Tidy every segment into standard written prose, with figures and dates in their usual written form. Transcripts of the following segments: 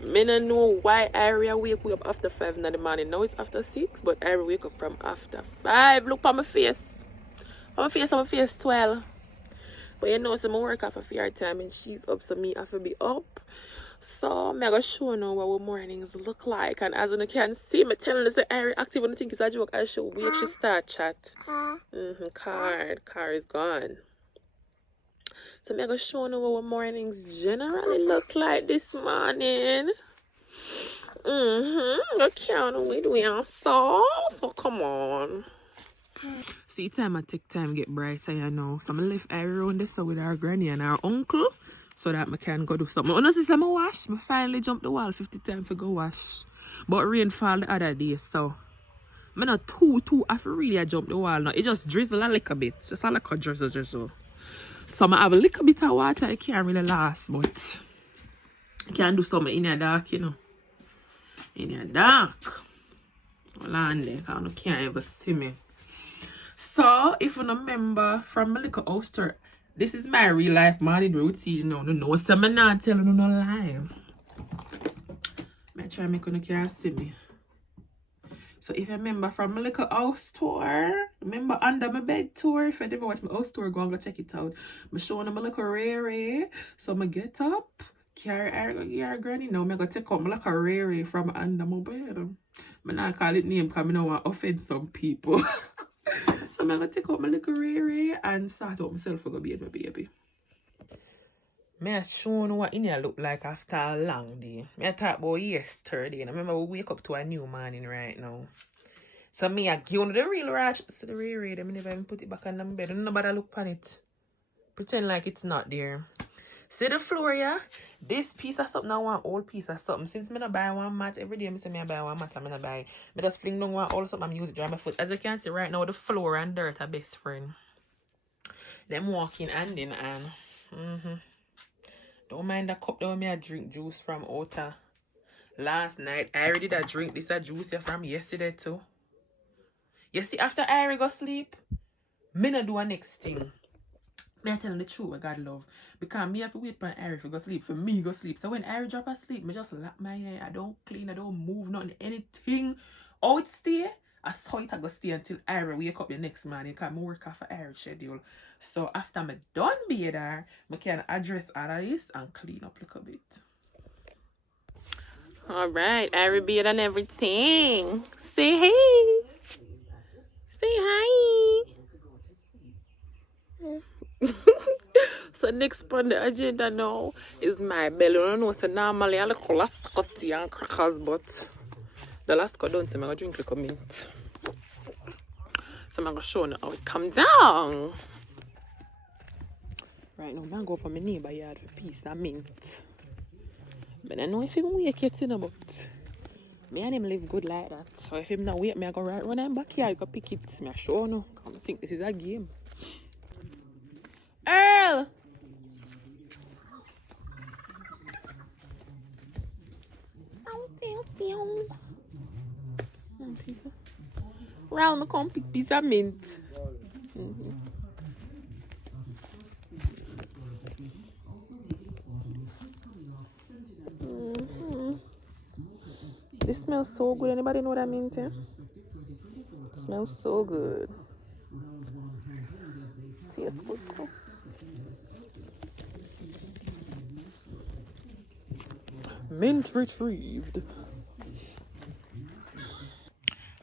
Me don't know why I wake up after 5 in the morning. Now it's after 6, but I wake up from after 5. Look on my face. On my face 12. But you know, so I work off a few time and she's up, so me have to be up. So I'm going to show you what our mornings look like. And as you can see, I'm telling you, I active when I think it's a joke. I should wait she start chat. Car is gone. So I'm going to show you what our mornings generally look like this morning. I can't wait doing so come on. See, time I take time get brighter, you know. So I'm left her around this with our granny and our uncle so that I can go do something. Honestly, I'm a wash. I finally jumped the wall 50 times to go wash. But rain fall the other day, so I'm not too after really I jump the wall now. It just drizzle a little bit. Just a little drizzle. So I have a little bit of water. It can't really last, but I can do something in the dark, you know. In the dark. Hold on there, because I can't ever see me. So, if you remember from my little house tour, this is my real life morning routine. No, so I'm not telling you no lie. I try to make you can see me. So, if you remember from my little house tour, remember under my bed tour, if you never watch my house tour, go and go check it out. I'm showing them my little Ray. So, I get up, carry our granny. Now, I'm going to take out my little Ray from under my bed. I'm not call it name because I don't want to offend some people. So I'm going to take out my little Ray and start out myself for go be my baby. I show you what India look like after a long day. I talk about yesterday. And I remember we wake up to a new morning right now. So I give you the real rush. So the Ray, I never even put it back on the bed. Nobody look on it. Pretend like it's not there. See the floor, yeah? This piece of something, I want old piece of something. Since I don't buy one mat every day, I say I buy one mat, I'm not buy. I just fling down one old something, I'm using it dry my foot. As you can see right now, the floor and dirt are best friend. Them walking hand in hand. Don't mind the cup that I drink juice from outer last night. I already did drink this juice from yesterday too. You see, after I already go sleep, me not do a next thing. I tell the truth what God love. Because me have to wait for Ari to go sleep. For me go sleep. So when Ari drop asleep, me just lock my hair. I don't clean. I don't move nothing. Anything. How it stay, I saw it I go stay until Ari wake up the next morning. Because I work off of Ari schedule. So after I'm done being there, I can address all of this and clean up a little bit. Alright, Ari beard and everything. Say hey. Say hi. So next on the agenda now is my belly. I don't know, so normally I like last tea and crackers, but the last cut down, so I'm going to drink like a mint. So I'm going to show you how it comes down. Right now, I'm going to go for my neighbor yard for a piece of mint. But I know if him wake yet, you know, but me and him live good like that. So if him not wake, me I go right when I'm back here, I go pick it. Me I show you. I think this is a game. Earl! Round me come pick piece of mint. This smells so good. Anybody know what I mean? It smells so good. Tastes good too. Mint retrieved.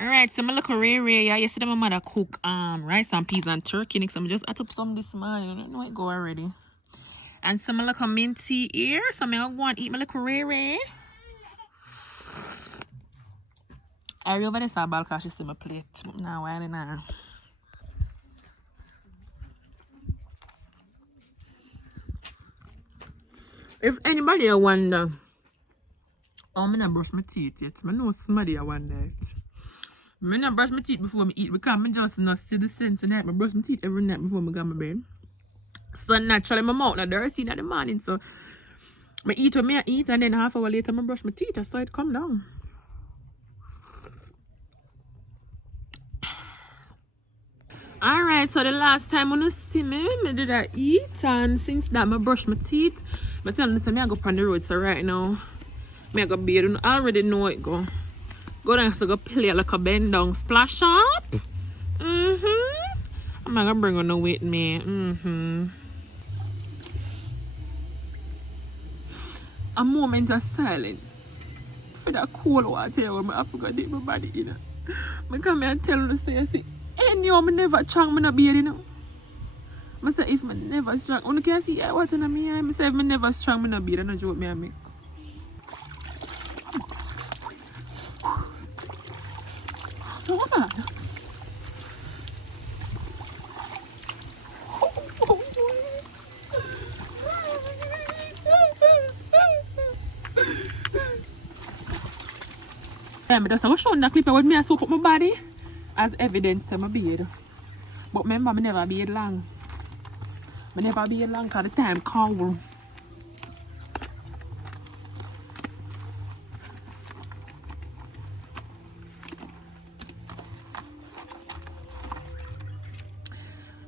Alright, so my little Ray, yeah, yesterday my mother cook rice and peas and turkey next. I'm just I took some this morning. I don't know it go already. And some little minty here. So I'm gonna go and eat my little Ray. I over this ball because she see my plate. Now while in her. If anybody wonder, oh, I'm not brush my teeth yet. I know somebody wonder it. I not brush my teeth before I eat because I just not see the sense in that. I brush my teeth every night before I go to bed. So naturally my mouth not dirty in the morning. So I eat when I eat and then half hour later I brush my teeth. So it come down. Alright, so the last time when you see me, I did I eat, and since that I brush my teeth. I tell them I go on the road, so right now I go bathe. I already know it go. Go down so go play like a bend down splash up. I'm not gonna bring on with me. A moment of silence for that cold water where I forgot to dip my body, you know. I come here and tell them, say, any you, I never strong, I not beard, you know. I say, if I never strong, you can see water in my eye. I say, if I never strong, I not beard, I not joke me and make. So what's that? I just was showing that clip with me, I soap up my body as evidence to my beard. But remember, I never beard long. I never beard long because the time cold.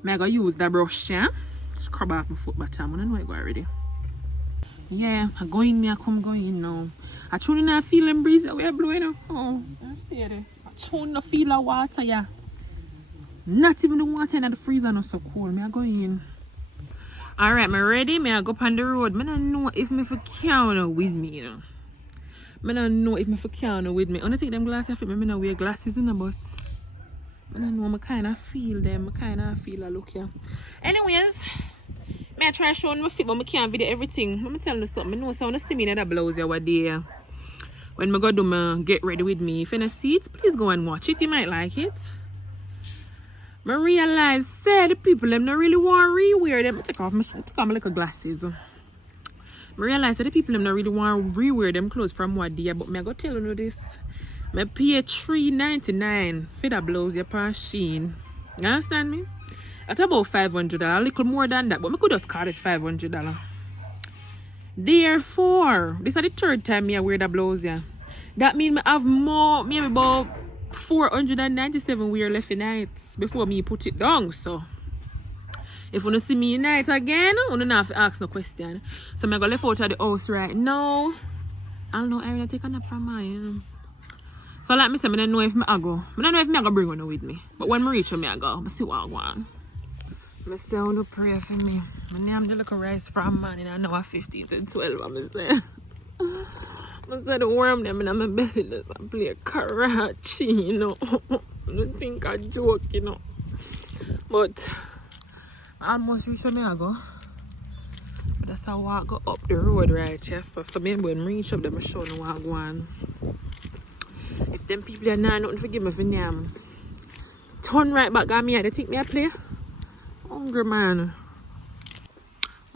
I'm going to use the brush, yeah? Scrub off my foot bottom. I don't know it go already. Yeah, I go in, I come going now. I try not feel them breeze that we are blowing. Oh, I stay there. I try not feel the water, yeah. Not even the water in the freezer not so cold. I go in. Alright, I'm ready. I go up on the road. I don't know if I can with me, you know. I don't know if I can with me. I don't take them glasses off. I don't wear glasses in the butt. I don't know. I kind of feel them. I kind of feel a look here. Anyways, I try showing my feet, but I can't video everything. Let me tell you something. I know so I want to see me in that blouse over there. When I go do my get ready with me. If you don't see it, please go and watch it. You might like it. I realize, say, the people them not really want to rewear them. I take off my little glasses. I realize that the people them not really want to rewear them clothes from what day. But I go tell you this. I pay $3.99 for that blouse you on Shein. You understand me? That's about $500. A little more than that. But I could just call it $500. Therefore, this is the third time I wear that blouse, yeah. That means I have more, maybe about 497 wear left in nights before me put it down. So, if you want to see me night again, you don't have to ask no question. So, I'm going to left out of the house right now. I don't know, I'm going to take a nap from mine. So, like me say, I don't know if I go. I don't know if I go bring one with me. But when I reach home, I go. I see what I want. I say, I want to pray for me. My name the little rice from man in an hour 15 to 12. I'm saying. I said the worm them in my belly and play a Karachi, you know. I don't think I joke, you know. But I almost reach where I go. But that's how I go up the road right here. So maybe when I reach up them, I show them what I go on. If them people are not nothing forgive me for them. Turn right back at me, they think me I play. Hungry man.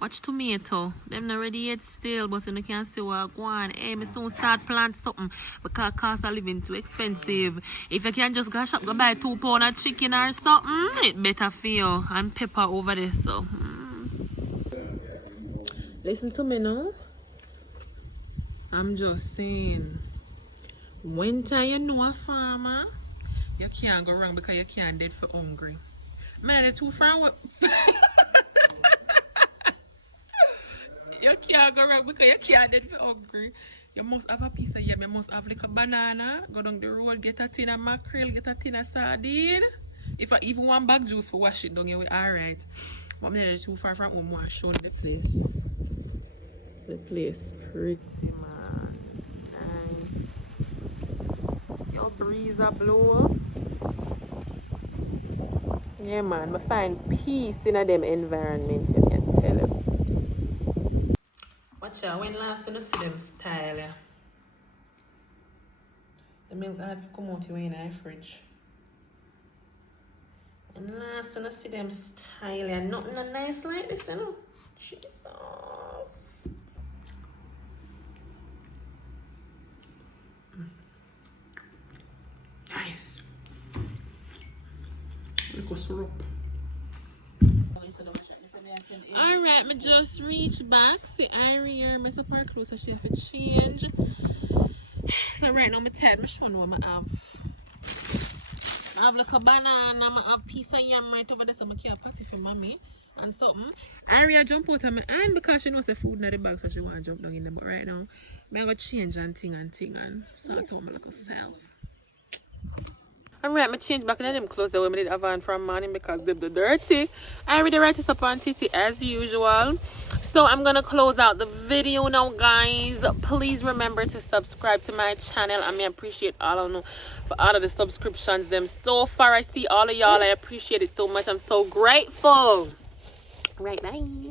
Watch tomato. Them not ready yet still, but you can see what I go on. Hey, me soon start plant something because cost of living too expensive. If you can just go shop, go buy 2 pounds of chicken or something, it better for you. And pepper over there, so. Listen to me now. I'm just saying. Winter, you know a farmer, you can't go wrong because you can't dead for hungry. Man, they're too far. You can't go wrong because you can't dead for hungry. You must have a piece of yam, you must have like a banana, go down the road, get a tin of mackerel, get a tin of sardine. If I even want bag juice for wash it down here, alright. But I'm too far from home, I show the place. The place pretty, man. Nice. Your breeze a blow. Yeah, man, I find peace in a them environment, you can tell you. Watch out, when last time you see them style, yeah. The milk had to come out in the fridge. And last time you see them style, yeah, nothing nice like this, you know. Jesus. Nice. Little syrup. Alright, I just reached back. See, I here, I support close, so she have to change. So, right now, I'm tired. I'm showing what I have. I have like a banana, a piece of yam right over there, so I can't patty for mommy and something. Aria jump out of my hand because she knows the food in the bag, so she want to jump down in there. But right now, I'm going to change and sort out my little self. Alright, I change back in them clothes that we did have on from morning because they're dirty. I already write this up on Titi as usual. So I'm gonna close out the video now, guys. Please remember to subscribe to my channel. I appreciate all of you for all of the subscriptions them so far. I see all of y'all. I appreciate it so much. I'm so grateful. Right, bye.